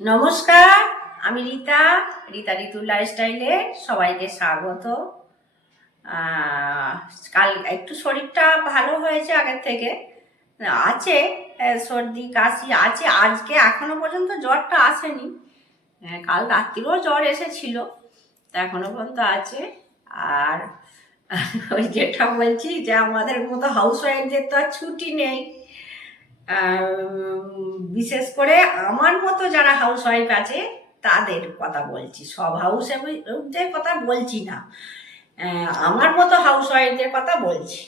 নমস্কার, আমি রীতা। রীতা ঋতুর লাইফস্টাইলে সবাইকে স্বাগত। কাল একটু শরীরটা ভালো হয়েছে আগের থেকে। আছে সর্দি কাশি আছে, আজকে এখনো পর্যন্ত জ্বরটা আসেনি। কাল রাত্রিও জ্বর এসেছিল, তা এখনো পর্যন্ত আছে। আর ওই যেটা বলছি যে আমাদের মতো হাউস ওয়াইফদের তো আর ছুটি নেই। বিশেষ করে আমার মতো যারা হাউস ওয়াইফ আছে তাদের কথা বলছি, সব হাউস ওয়াইফদের কথা বলছি না। আমার মতো হাউস ওয়াইফদের কথা বলছি।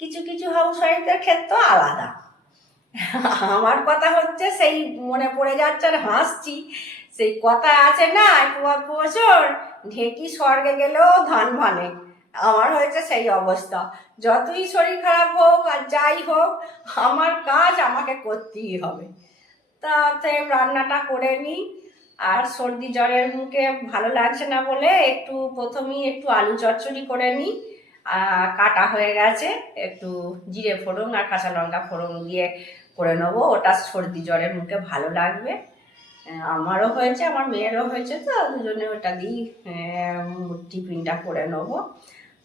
কিছু কিছু হাউস ওয়াইফদের ক্ষেত্রে আলাদা। আমার কথা হচ্ছে সেই মনে পড়ে যাচ্ছে আর হাসছি। সেই কথা আছে না, বছর ঢেকি স্বর্গে গেলেও ধান ভানে। আমার হয়েছে সেই অবস্থা। যতই শরীর খারাপ হোক আর যাই হোক, আমার কাজ আমাকে করতেই হবে। তাতে রান্নাটা করে নিই। আর সর্দি জ্বরের মুখে ভালো লাগছে না বলে প্রথমেই একটু আলু চচ্চড়ি করে নিই। কাটা হয়ে গেছে, একটু জিরে ফোড়ন আর কাঁচা লঙ্কা ফোড়ন দিয়ে করে নেবো। ওটা সর্দি জ্বরের মুখে ভালো লাগবে। আমারও হয়েছে, আমার মেয়েরও হয়েছে, তো দুজনে ওটা দিই টিফিনটা করে নেবো।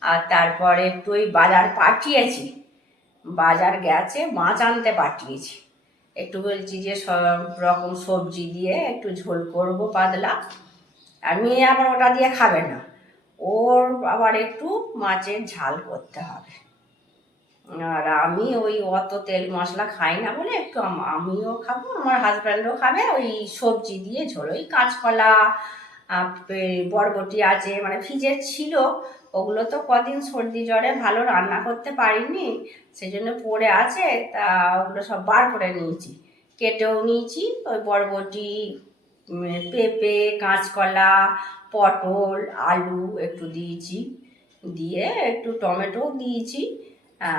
আর তারপরে একটু ওই বাজার পাঠিয়েছি, বাজার গেছে, মাছ আনতে পাঠিয়েছি। একটু বলছি যে সব রকম সবজি দিয়ে একটু ঝোল করব পাতলা। আর মেয়ে আবার ওটা দিয়ে খাবে না, ওর আবার একটু মাছের ঝাল করতে হবে। আর আমি ওই অত তেল মশলা খাই না বলে একটু আমিও খাবো, আমার হাজব্যান্ডও খাবে ওই সবজি দিয়ে ঝোল। ওই কাঁচকলা, বরবটি আছে, মানে ফ্রিজে ছিল, ওগুলো তো কদিন সর্দি জ্বরে ভালো রান্না করতে পারিনি, সেই জন্য পড়ে আছে। তা ওগুলো সব বার করে নিয়েছি, কেটেও নিয়েছি। ওই বরবটি, পেঁপে, কাঁচকলা, পটল, আলু একটু দিয়েছি, দিয়ে একটু টমেটো দিয়েছি,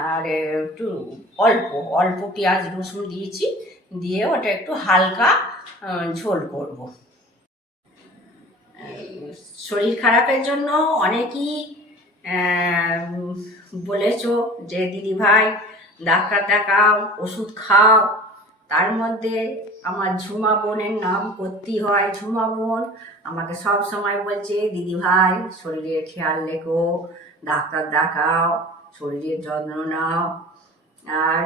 আর একটু অল্প অল্প পেঁয়াজ রসুন দিয়েছি, দিয়ে ওটা একটু হালকা ঝোল করব। শরীর খারাপের জন্য অনেকেই বলেছ যে দিদি ভাই ডাক্তার দেখাও, ওষুধ খাও। তার মধ্যে আমার ঝুমা বোনের নাম করতেই হয়। ঝুমা বোন আমাকে সব সময় বলছে, দিদি ভাই শরীরের খেয়াল রেখো, ডাক্তার দেখাও, শরীরের যত্ন নাও। আর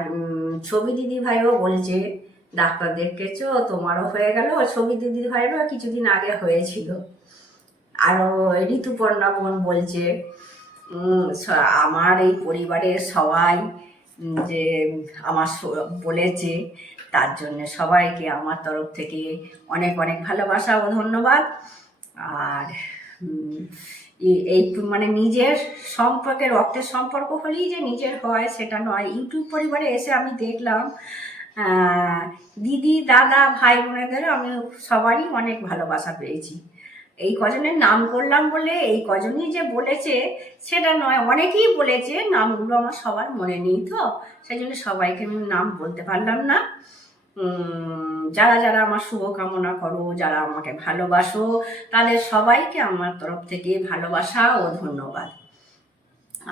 ছবি দিদি ভাইও বলছে, ডাক্তার দেখেছো, তোমারও হয়ে গেল। ছবি দিদি ভাইয়েরও কিছুদিন আগে হয়েছিল। আরও ঋতুপর্ণা বোন বলছে, আমার এই পরিবারের সবাই যে আমার বলেছে, তার জন্য সবাইকে আমার তরফ থেকে অনেক অনেক ভালোবাসা ও ধন্যবাদ। আর এই মানে নিজের সম্পর্কে, রক্তের সম্পর্ক হলেই যে নিজের হয় সেটা নয়। ইউটিউব পরিবারে এসে আমি দেখলাম দিদি, দাদা, ভাই বোনেদের আমি সবারই অনেক ভালোবাসা পেয়েছি। এই কজনের নাম করলাম বলে এই কজনই যে বলেছে সেটা নয়, অনেকেই বলেছে, নামগুলো আমার সবার মনে নেই, তো সেই জন্য সবাইকে আমি নাম বলতে পারলাম না। যারা যারা আমার শুভকামনা করো, যারা আমাকে ভালোবাসো, তাদের সবাইকে আমার তরফ থেকে ভালোবাসা ও ধন্যবাদ।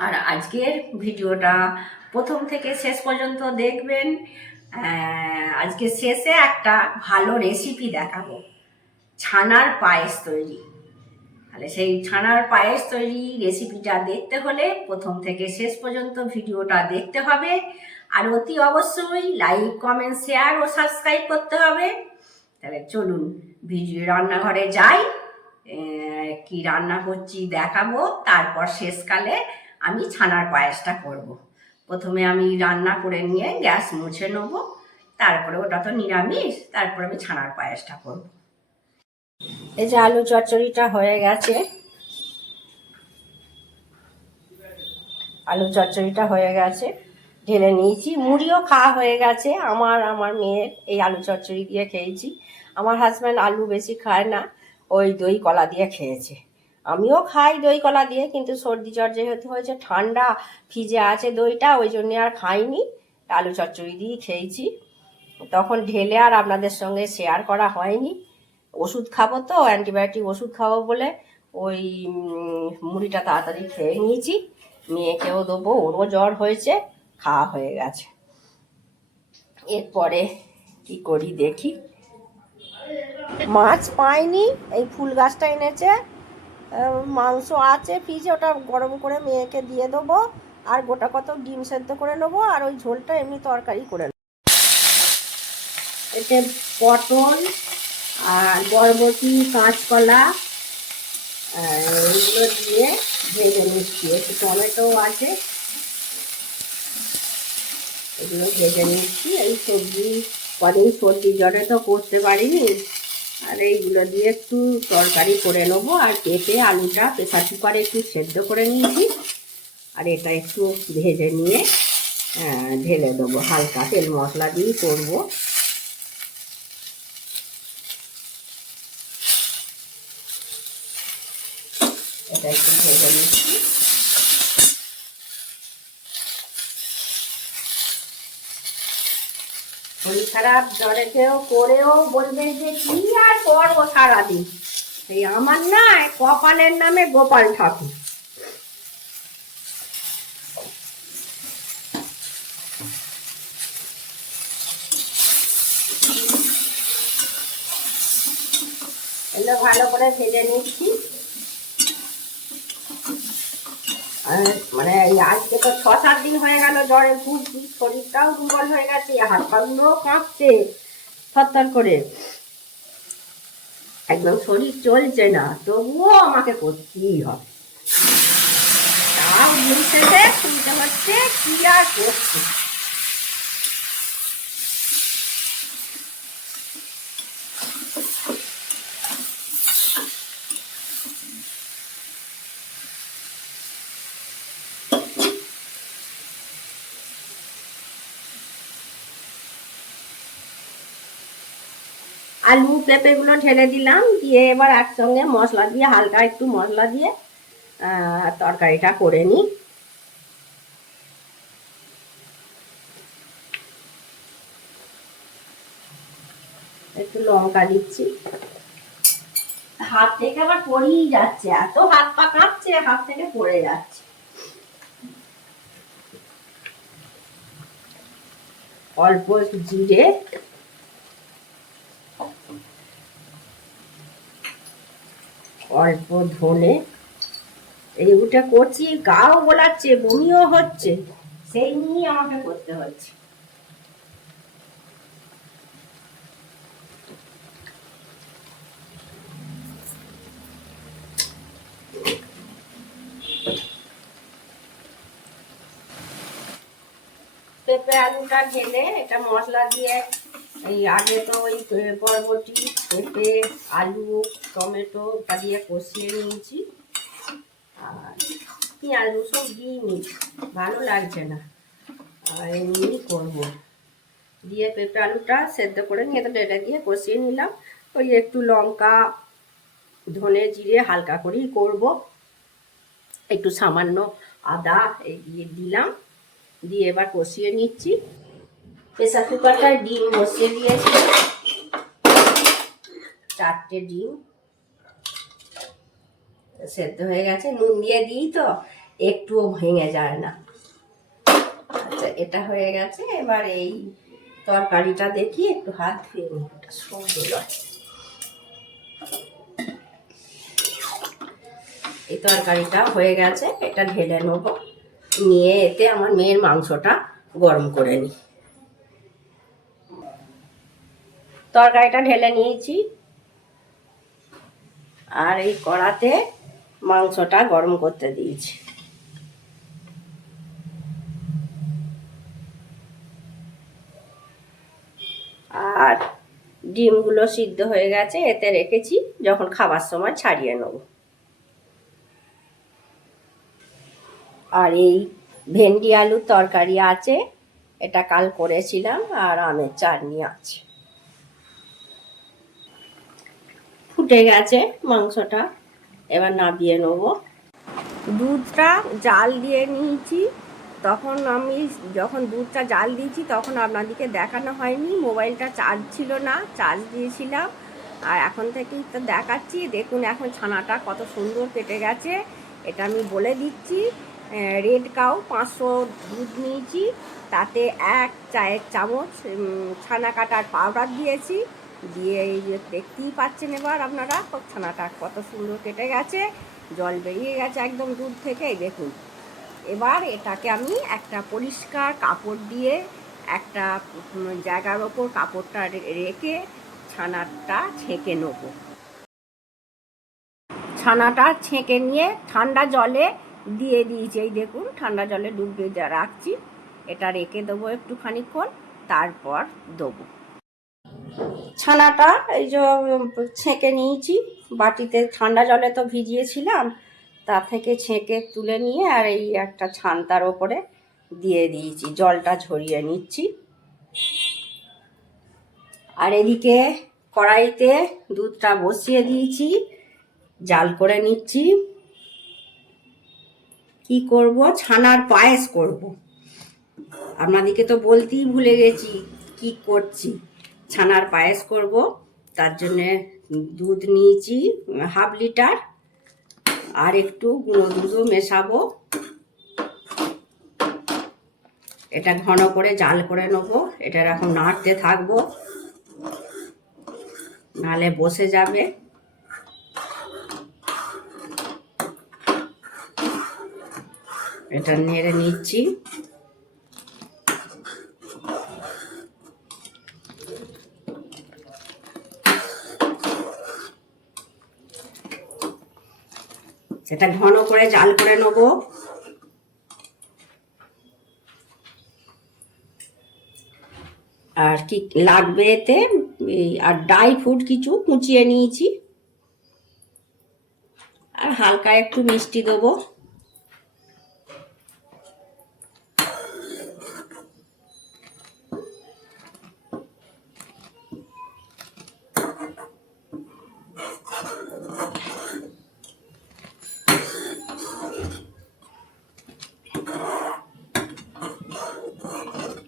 আর আজকের ভিডিওটা প্রথম থেকে শেষ পর্যন্ত দেখবেন। আজকে শেষে একটা ভালো রেসিপি দেখাবো, ছানার পায়েস তৈরি। তাহলে সেই ছানার পায়েস তৈরি রেসিপিটা দেখতে হলে প্রথম থেকে শেষ পর্যন্ত ভিডিওটা দেখতে হবে। আর অতি অবশ্যই লাইক, কমেন্ট, শেয়ার ও সাবস্ক্রাইব করতে হবে। তাহলে চলুন রান্নাঘরে যাই, কি রান্না করছি দেখাবো। তারপর শেষকালে আমি ছানার পায়েসটা করব। প্রথমে আমি রান্না করে নিয়ে গ্যাস মুছে নেবো, তারপরে ওটা তো নিরামিষ, তারপরে আমি ছানার পায়েসটা করব। এই যে আলু চচ্চড়িটা হয়ে গেছে, আলু চচ্চড়িটা হয়ে গেছে, ঢেলে নিয়েছি। মুড়িও খাওয়া হয়ে গেছে আমার মেয়ের, এই আলু চচ্চড়ি দিয়ে খেয়েছি। আমার হাজব্যান্ড আলু বেশি খায় না, ওই দই কলা দিয়ে খেয়েছে। আমিও খাই দই কলা দিয়ে, কিন্তু সর্দি জ্বর যেহেতু হয়েছে, ঠান্ডা ফ্রিজে আছে দইটা, ওই জন্যে আর খাইনি, আলু চচ্চড়ি দিয়ে খেয়েছি। তখন ঢেলে আর আপনাদের সঙ্গে শেয়ার করা হয়নি। ওষুধ খাবো তো, অ্যান্টিবায়োটিক ওষুধ খাবো বলে ওই মুড়িটা তাড়াতাড়ি খেয়ে নিয়েছি। মেয়েকেও দেবো, ওরও জ্বর হয়েছে, খাওয়া হয়ে গেছে। এরপরে কি করি দেখি। মাছ পাইনি, এই ফুল গাছটা এনেছে, মাংস আছে ফ্রিজে, ওটা গরম করে মেয়েকে দিয়ে দেবো, আর গোটা কত ডিম সেদ্ধ করে নেবো, আর ওই ঝোলটা এমনি তরকারি করে নেবো। এতে পটল আর বরবটি, কাঁচকলা এগুলো দিয়ে ভেজে নিচ্ছি, একটু টমেটো আছে, এগুলো ভেজে নিচ্ছি। এই সবজি কদিন সর্দির জ্বরে তো করতে পারিনি, আর এইগুলো দিয়ে একটু তরকারি করে নেবো। আর পেঁপে আলুটা প্রেসার কুকারে একটু সেদ্ধ করে নিয়েছি, আর এটা একটু ভেজে নিয়ে ঢেলে দেবো, হালকা তেল মশলা দিয়ে করবো। এটা একটু ভেজে নিচ্ছি। শরীর খারাপ জ্বরেতেও করেও বলবে যে কি আর করবো সারাদিন, এই আমার না কপালের নামে গোপাল ঠাকুর। এগুলো ভালো করে ভেজে নিচ্ছি। মানে আজকে তো 6-7 দিন হয়ে গেল জ্বরে ভুগছি, শরীরটাও দুর্বল হয়ে গেছে, হাত পাগুলোও কাঁপছে থরথর করে, একদম শরীর চলছে না, তবুও আমাকে করতেই হবে। তাও দিন শেষে শুনতে হচ্ছে কি আর করছে। আলু পেঁপেগুলো ঢেলে দিলাম, দিয়ে এবার একসঙ্গে মশলা দিয়ে, হালকা একটু মশলা দিয়ে তরকারিটা করে নিই। একটু লঙ্কা দিচ্ছি, হাত থেকে আবার পড়েই যাচ্ছে, এত হাত পা কাঁপছে, হাত থেকে পড়ে যাচ্ছে। অল্প একটু জিরে, অল্প ধনে, এইটা করছি, গাও গোলাচ্ছে, বমিও হচ্ছে, সেই নিয়ে আমাকে করতে হচ্ছে। পেঁপে আলুটা ঢেলে এটা মশলা দিয়ে, এই আগে তো ওই বরবটি, পেঁপে, আলু, টমেটো ওটা দিয়ে কষিয়ে নিয়েছি, আর পেঁয়াজ রসুন দিইনি, ভালো লাগছে না, আর এমনি করবো। দিয়ে পেঁপে আলুটা সেদ্ধ করে নিয়ে ঢেলে দিয়ে কষিয়ে নিলাম, ওই একটু লঙ্কা, ধনে, জিরে হালকা করেই করব, একটু সামান্য আদা এই দিয়ে দিলাম, দিয়ে এবার কষিয়ে নিচ্ছি। প্রেসার কুকারটায় ডিম বসিয়ে দিয়েছি, 4টে ডিম সেদ্ধ হয়ে গেছে, নুন দিয়ে দিই তো একটুও ভেঙে যায় না। আচ্ছা, এটা হয়ে গেছে, এবার এই তরকারিটা দেখি একটু হাত ধুয়ে নিই, এই তরকারিটা হয়ে গেছে, এটা ঢেলে নেবো, নিয়ে এতে আমার মেয়ের মাংসটা গরম করে নিই। তরকারিটা ঢেলে নিয়েছি, আর এই কড়াতে মাংসটা গরম করতে দিয়েছি। আর ডিমগুলো সিদ্ধ হয়ে গেছে, এতে রেখেছি, যখন খাবার সময় ছাড়িয়ে নেব। আর এই ভেন্ডি আলুর তরকারি আছে, এটা কাল করেছিলাম, আর আমের চাটনি আছে। ফুটে গেছে মাংসটা, এবার নামিয়ে নেব। দুধটা জাল দিয়ে নিয়েছি, তখন আমি যখন দুধটা জাল দিয়েছি তখন আপনাদেরকে দেখানো হয়নি, মোবাইলটা চার্জ ছিল না, চার্জ দিয়েছিলাম, আর এখন থেকেই তো দেখাচ্ছি। দেখুন এখন ছানাটা কত সুন্দর কেটে গেছে, এটা আমি বলে দিচ্ছি। রেড কাউ 500 দুধ নিয়েছি, তাতে 1 চায়ের চামচ ছানা কাটার পাউডার দিয়েছি, দিয়ে এই যে দেখতেই পাচ্ছেন এবার আপনারা ছানাটা কত সুন্দর কেটে গেছে, জল বেরিয়ে গেছে একদম দুধ থেকে, দেখুন। এবার এটাকে আমি একটা পরিষ্কার কাপড় দিয়ে একটা জায়গার ওপর কাপড়টা রেখে ছানাটা ছেঁকে নেব। ছানাটা ছেঁকে নিয়ে ঠান্ডা জলে দিয়ে দিয়েছি, এই দেখুন ঠান্ডা জলে ডুবিয়ে রাখছি। এটা রেখে দেবো একটু খানিকক্ষণ, তারপর দেবো। ছানাটা এই যে ছেঁকে নিয়েছি বাটিতে, ঠান্ডা জলে তো ভিজিয়েছিলাম, তা থেকে ছেঁকে তুলে নিয়ে আর এই একটা ছান্তার ওপরে দিয়ে দিয়েছি, জলটা ঝরিয়ে নিচ্ছি। আর এদিকে কড়াইতে দুধটা বসিয়ে দিয়েছি, জাল করে নিচ্ছি। কি করব, ছানার পায়েস করব। আপনাদেরকে তো বলতেই ভুলে গেছি কি করছি। ছানার পায়েস করব, তার জন্যে দুধ নিয়েছি 1/2 লিটার, আর একটু গুঁড়ো দুধও মেশাবো। এটা ঘন করে জাল করে নেবো। এটা এখন নাড়তে থাকবো, নাহলে বসে যাবে। এটা নেড়ে নিচ্ছি। এটা ঘন করে জাল করে নেব। আর কি লাগবে এতে, আর ড্রাই ফ্রুট কিছু কুচিয়ে নিয়েছি, আর হালকা একটু মিষ্টি দেবো।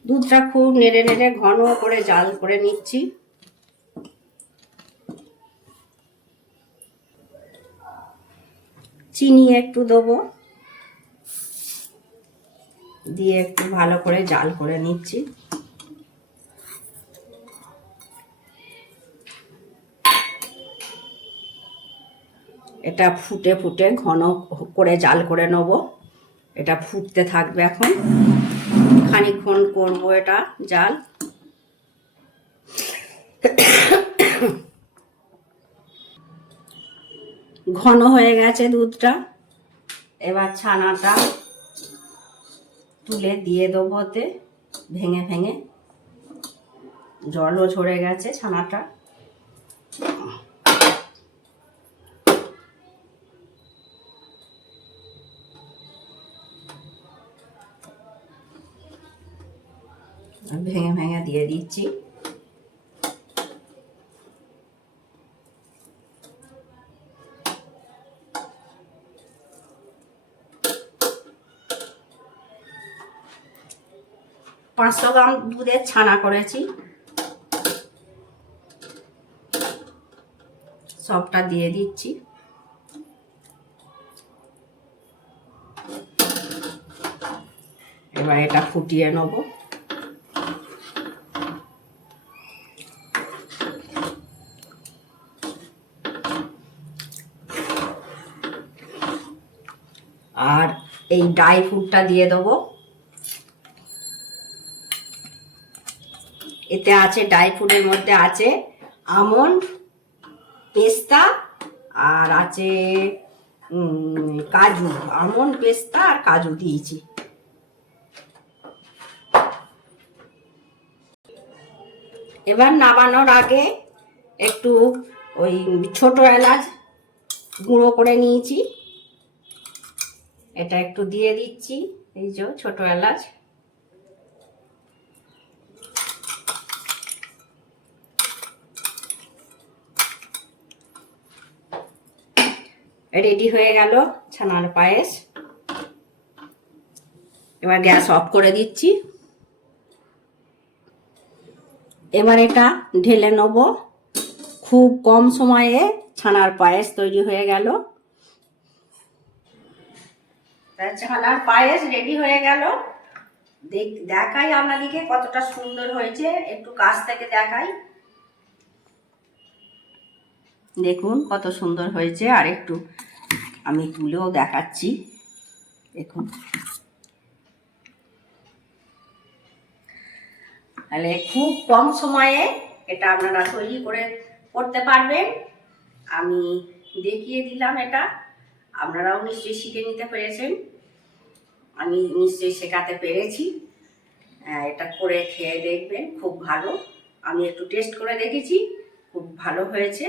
দুধটা খুব নেড়ে নেড়ে ঘন করে জাল করে নিচ্ছি। চিনি একটু দেবো, দিয়ে একটু ভালো করে জাল করে নিচ্ছি। এটা ফুটে ফুটে ঘন করে জাল করে নেব। এটা ফুটতে থাকবে, এখন খানিকক্ষণ করব এটা জাল। ঘন হয়ে গেছে দুধটা, এবার ছানাটা তুলে দিয়ে দেবো ওতে, ভেঙে ভেঙে। জলও ঝরে গেছে ছানাটা। ভেঙে ভেঙে দিয়ে দিচ্ছি। পাঁচশো গ্রাম দুধের ছানা করেছি, সবটা দিয়ে দিচ্ছি। এবার এটা ফুটিয়ে নেব। আর এই ড্রাই ফ্রুটটা দিয়ে দেবো। এতে আছে, ড্রাই ফ্রুটের মধ্যে আছে আমন্ড, পেস্তা, আর আছে কাজু। আমন্ড, পেস্তা আর কাজু দিয়েছি। এবার নামানোর আগে একটু ওই ছোট এলাচ গুঁড়ো করে নিয়েছি, এটা একটু দিয়ে দিচ্ছি। এই যে ছোট এলাচ। রেডি হয়ে গেল ছানার পায়েস। এবার গ্যাস অফ করে দিচ্ছি। এবার এটা ঢেলে নেব। খুব কম সময়ে ছানার পায়েস তৈরি হয়ে গেল। ছানার পায়েস রেডি হয়ে গেল। দেখাই আপনাদেরকে কতটা সুন্দর হয়েছে, একটু কাছ থেকে দেখাই। দেখুন কত সুন্দর হয়েছে। আর একটু আমি তুলেও দেখাচ্ছি, দেখুন। তাহলে খুব কম সময়ে এটা আপনারা তৈরি করে করতে পারবেন। আমি দেখিয়ে দিলাম, এটা আপনারাও নিশ্চয়ই শিখে নিতে পেরেছেন, আমি নিশ্চয়ই শেখাতে পেরেছি। এটা করে খেয়ে দেখবেন, খুব ভালো। আমি একটু টেস্ট করে দেখেছি, খুব ভালো হয়েছে।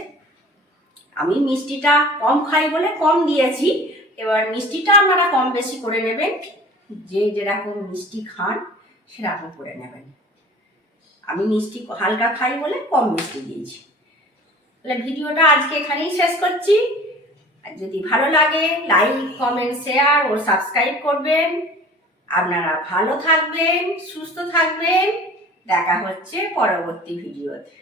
আমি মিষ্টিটা কম খাই বলে কম দিয়েছি, এবার মিষ্টিটা আপনারা কম বেশি করে নেবেন, যে যেরকম মিষ্টি খান সেরকম করে নেবেন। আমি মিষ্টি হালকা খাই বলে কম মিষ্টি দিয়েছি। তাহলে ভিডিওটা আজকে এখানেই শেষ করছি। আর যদি ভালো লাগে লাইক, কমেন্ট, শেয়ার ও সাবস্ক্রাইব করবেন। আপনারা ভালো থাকবেন, সুস্থ থাকবেন। দেখা হচ্ছে পরবর্তী ভিডিওতে।